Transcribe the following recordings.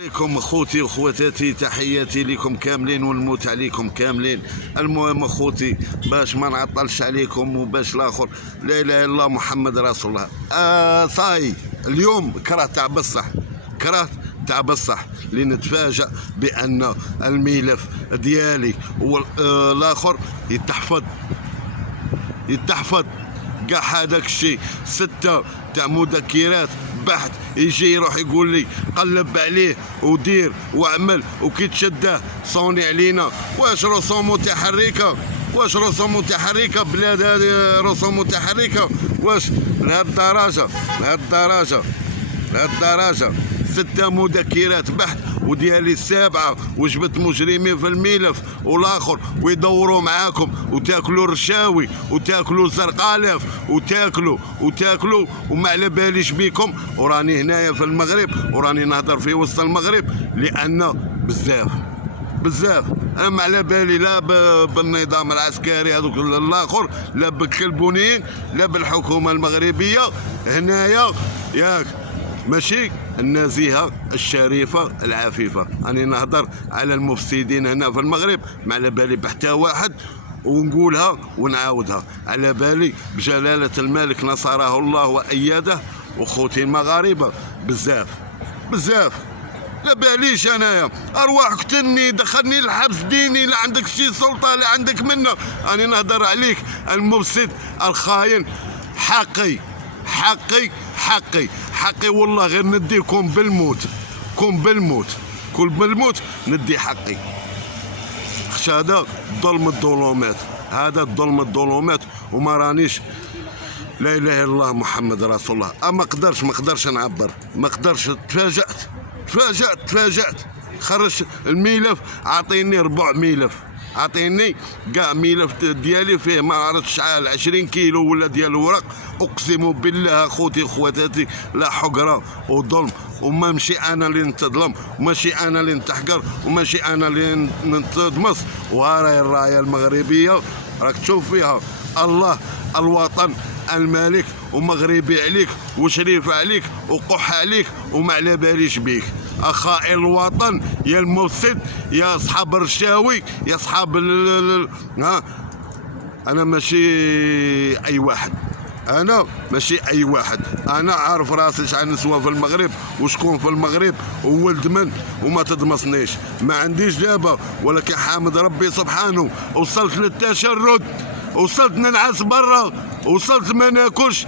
عليكم اخوتي واخواتاتي، تحياتي لكم كاملين والموت عليكم كاملين. المهم اخوتي، باش ما نعطلش عليكم وباش الاخر، لا اله الا الله محمد رسول الله. صاي اليوم كرهت تاع بصح، كرهت تاع بصح لنتفاجأ بان الملف ديالي والاخر يتحفظ كاع هذاك الشيء 6 تاع مذكرات بحث. يجي يروح يقول لي قلب عليه ودير واعمل، وكي تشده صوني علينا. واش رسوم متحركه؟ واش رسوم متحركه؟ بلاد هذه رسوم متحركه؟ واش لهالدرجه؟ لهالدرجه 6 مذكرات بحث وديالي 7 وجبت مجرمين في الملف والاخر، ويدوروا معاكم وتاكلوا رشاوي وتاكلوا زرقالاف وتاكلوا وما على باليش بيكم. وراني هنايا في المغرب وراني نهضر في وسط المغرب لان بزاف انا ما على بالي لا بالنظام العسكري هذوك الاخر، لا بالكلبونيين، لا بالحكومه المغربيه هنايا، ياك ماشي النزيهه الشريفه العفيفه. راني نهضر على المفسدين هنا في المغرب، ما على بالي بحتى واحد، ونقولها ونعاودها. على بالي بجلاله الملك نصره الله وايده وخوتي المغاربه بزاف. لا باليش انايا ارواح قتلني، دخلني الحبس ديني، لا عندك شي سلطه لا عندك منه. راني نهضر عليك المفسد الخاين. حقي والله غير نديكم بالموت، كل بالموت ندي حقي. خش هذا ظلم الظلمات، وما رانيش لا اله الا الله محمد رسول الله. ما قدرش نعبر، ما قدرش. تفاجأت. خرج الملف، عطيني ربع ملف، عطيني كاع ملف ديالي فيه ما عرفتش شحال 20 كيلو ولا ديال الورق. اقسم بالله اخوتي واخواتاتي لا حقره وظلم، وما ماشي انا اللي نتظلم، وماشي انا اللي نتحقر، وماشي انا اللي نتدمص. وهاي الرايه المغربيه راك تشوف فيها الله، الوطن، الملك، ومغربي عليك وشريف عليك وقح عليك وما على باليش بيك. اخائي الوطن يا المفسد يا اصحاب الرشاوي يا اصحاب انا ماشي اي واحد، انا عارف راسي شحال نسوى في المغرب وشكون في المغرب وولد من، وما تدمصنيش. ما عنديش دابا، ولكن حامد ربي سبحانه وصلت للتشرد، وصلت ننعس برا، وصلت ما ناكلش،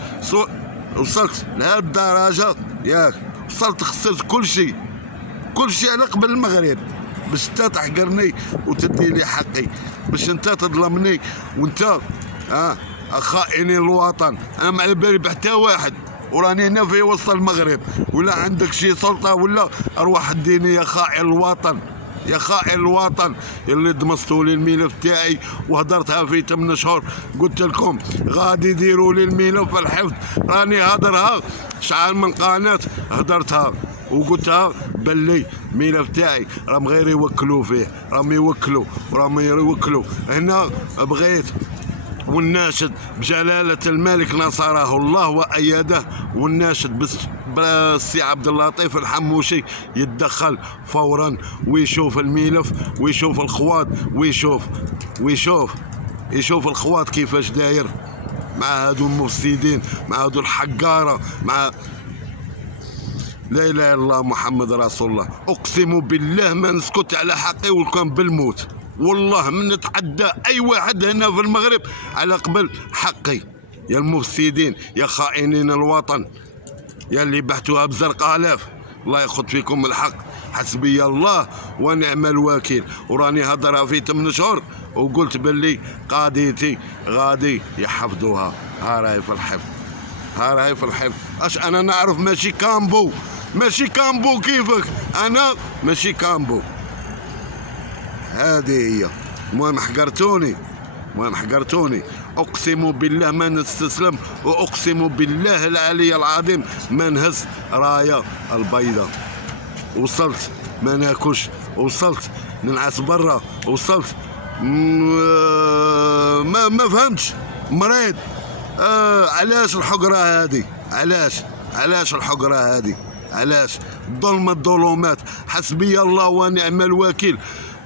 وصلت لهاد الدرجه، ياك وصلت خسرت كل شيء على قبل المغرب، باش انت تحقرني وتدي لي حقي، باش انت تظلمني وانت خائني الوطن. انا ما على بالي بحتى واحد، وراني هنا في وسط المغرب، ولا عندك شي سلطه ولا اروح اديني يا خائن الوطن اللي دمستوا لي الملف تاعي وهدرتها في 8 شهور. قلت لكم غادي يديروا لي الملف الحفظ، راني هدرها شحال من قناه هدرتها وقلتها باللي الملف تاعي راهم غير يوكلوا فيه، راهم يوكلوا هنا. بغيت والناشد بجلاله الملك نصره الله وايده، والناشد بالسي عبد اللطيف الحموشي يتدخل فورا ويشوف الملف ويشوف الخواط ويشوف الخواط كيفاش داير مع هادو المفسدين، مع هادو الحقاره، مع لا اله الا الله محمد رسول الله. اقسم بالله ما نسكت على حقي وكان بالموت، والله من نتعدى اي واحد هنا في المغرب على قبل حقي. يا المفسدين يا خائنين الوطن يا اللي بحتوها بزرقالاف، الله ياخذ فيكم الحق. حسبي الله ونعم الوكيل. وراني هضرها في 8 شهور وقلت باللي قضيتي غادي يحفظوها. ها راهي في الحفظ. اش انا نعرف ماشي كامبو كيفك، انا ماشي كامبو. هذه هي. المهم حقرتوني. اقسم بالله ما نستسلم، واقسم بالله العلي العظيم ما نهز رايه البيضاء. وصلت ما ناكلش، وصلت ننعس برا، وصلت ما فهمتش مريض. علاش الحقره هذه؟ علاش الحقره هذه؟ علاش ظلم الظلمات. حسبي الله ونعم الوكيل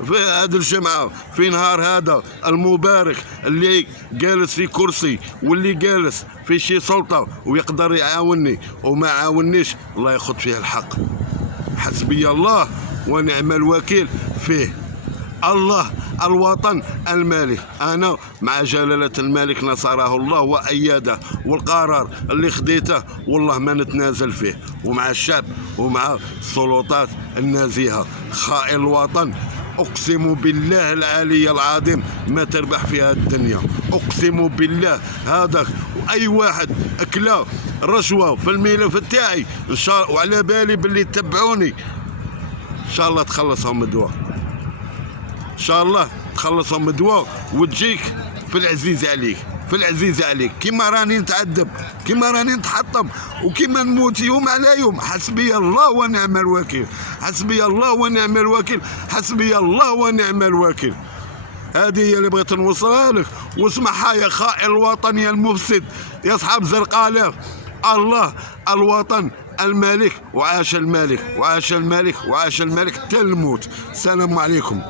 في هذه الجمعة، في نهار هذا المبارك، اللي جالس في كرسي واللي جالس في شي سلطة ويقدر يعاونني وما عاونيش، الله ياخذ فيه الحق. حسبي الله ونعم الوكيل فيه. الله الوطن الملك، انا مع جلاله الملك نصره الله وايده، والقرار اللي خديته والله ما نتنازل فيه، ومع الشعب ومع السلطات النازهه. خائن الوطن اقسم بالله العلي العظيم ما تربح في هذه الدنيا، اقسم بالله. هذا واي واحد اكلا رشوه في الملف تاعي ان شاء الله، وعلى بالي باللي تبعوني ان شاء الله تخلصهم الدواء، ان شاء الله تخلصهم الدواء وتجيك في العزيز عليك، في العزيز عليك، كيما راني نتعذب، كيما راني نتحطم، وكيما نموت يوم على يوم. حسبي الله ونعم الوكيل، حسبي الله ونعم الوكيل، حسبي الله ونعم الوكيل. هذه هي اللي بغيت نوصلها لك. واسمعها يا خائن الوطن يا المفسد يا اصحاب زرقاء. الله الوطن الملك، وعاش الملك، وعاش الملك، وعاش الملك حتى الموت. السلام عليكم.